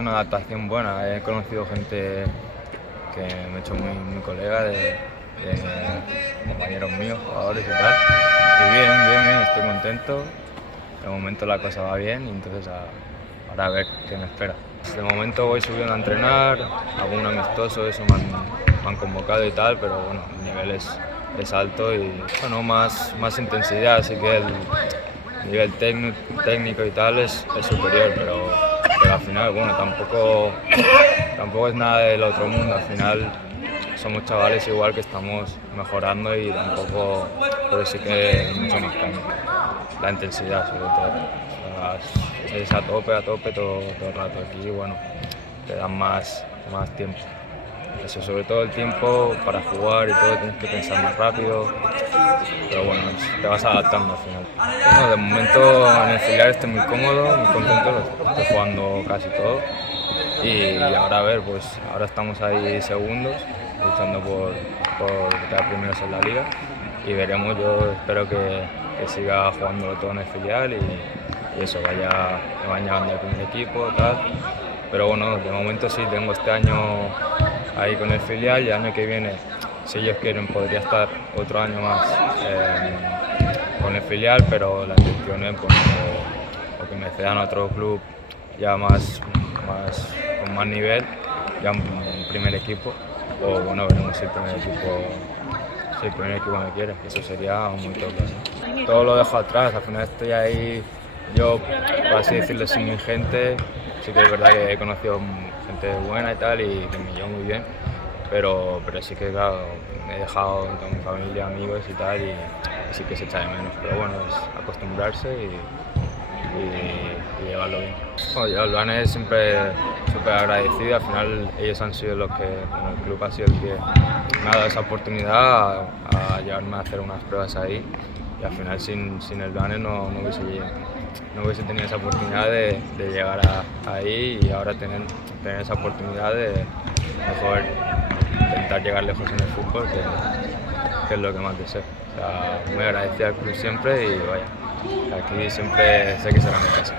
una adaptación buena. He conocido gente que me he hecho muy colega de compañeros míos, jugadores y tal. Y bien, estoy contento. De momento la cosa va bien y entonces ahora a ver qué me espera. De momento voy subiendo a entrenar, hago un amistoso, eso me han convocado y tal, pero bueno, el nivel es alto y bueno, más intensidad, así que el nivel técnico y tal es superior, pero al final bueno, tampoco es nada del otro mundo, al final somos chavales igual que estamos mejorando y tampoco, pero sí que mucho más cambio. La intensidad sobre todo, o sea, es a tope todo el rato aquí, bueno, te dan más tiempo. Eso, sobre todo el tiempo para jugar y todo, tienes que pensar más rápido, pero bueno, te vas adaptando al final. Bueno, de momento en el filial estoy muy cómodo, muy contento, estoy jugando casi todo y ahora a ver, pues ahora estamos ahí segundos, luchando por quedar primeros en la liga y veremos, yo espero que siga jugando todo en el filial y eso, me vayan llevando al primer equipo, tal. Pero bueno, de momento sí, tengo este año ahí con el filial y el año que viene, si ellos quieren, podría estar otro año más con el filial, pero la intención es pues, o que me cedan a otro club ya con más nivel, ya un primer equipo, o bueno, veremos si el primer equipo me quiere, eso sería muy top, ¿no? Todo lo dejo atrás, al final estoy ahí, yo, por así decirlo, sin mi gente. Sí que es verdad que he conocido gente buena y tal y que me llevo muy bien, pero sí que claro, he dejado con mi familia, amigos y tal y sí que se echa de menos, pero bueno, es acostumbrarse y llevarlo bien. Bueno, yo al Blanes siempre súper agradecido, al final ellos han sido los que, el club ha sido el que me ha dado esa oportunidad a llevarme a hacer unas pruebas ahí y al final sin el Blanes no hubiese tenido esa oportunidad de llegar ahí y ahora tener esa oportunidad de mejor intentar llegar lejos en el fútbol, que es lo que más deseo. O sea, muy agradecido al club siempre y vaya, aquí siempre sé que será mi casa.